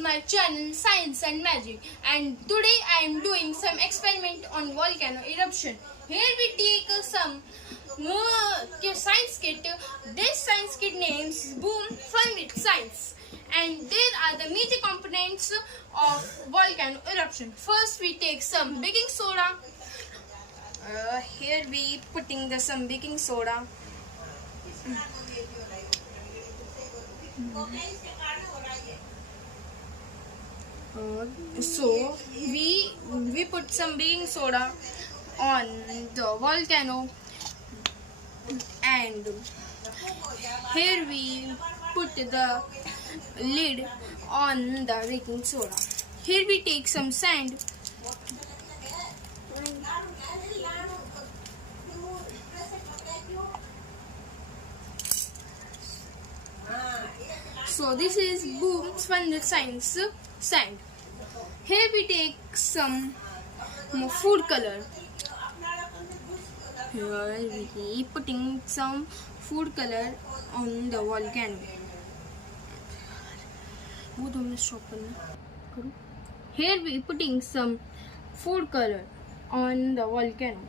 my channel Science and Magic, and today I am doing some experiment on volcano eruption. Here we take some science kit. This science kit names Boom Fun with Science, and there are the major components of volcano eruption. First we take some baking soda. Here we putting some baking soda. So we put some baking soda on the volcano, and here we put the lid on the baking soda. Here we take some sand. So this is Boom's Fun with Science sand. Here we take some food color. Here we putting some food color on the volcano. Here we putting some food color on the volcano.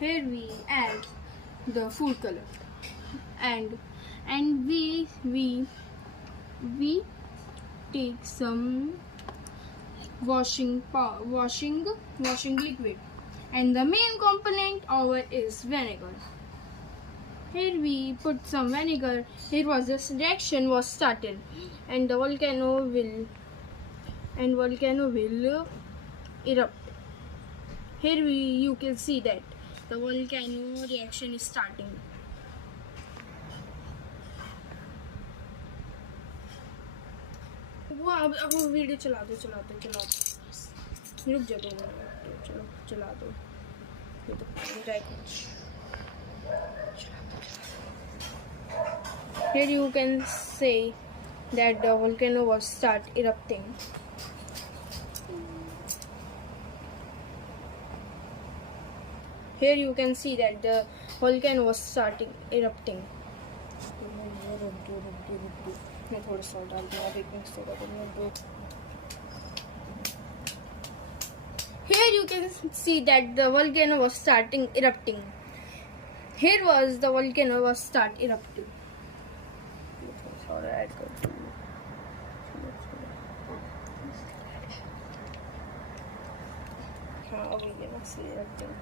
Here we add the food color, and we take some washing liquid, and the main component over is vinegar. Here we put some vinegar. Here was this reaction was started, and the volcano will erupt. Here you can see that the volcano reaction is starting. वो अब video चला दो रुक जा 2 minute, चलो चला दो. ये तो try Here you can say that the volcano was start erupting. Here you can see that the volcano was starting erupting. मैं थोड़ा सॉल्ट डाल दूँगा, बेकिंग सोडा डालूँगा. Here you can see that the volcano was starting erupting. Here was the volcano was start erupting. थोड़ा add कर दूँ. हाँ अब ये ना से erupting.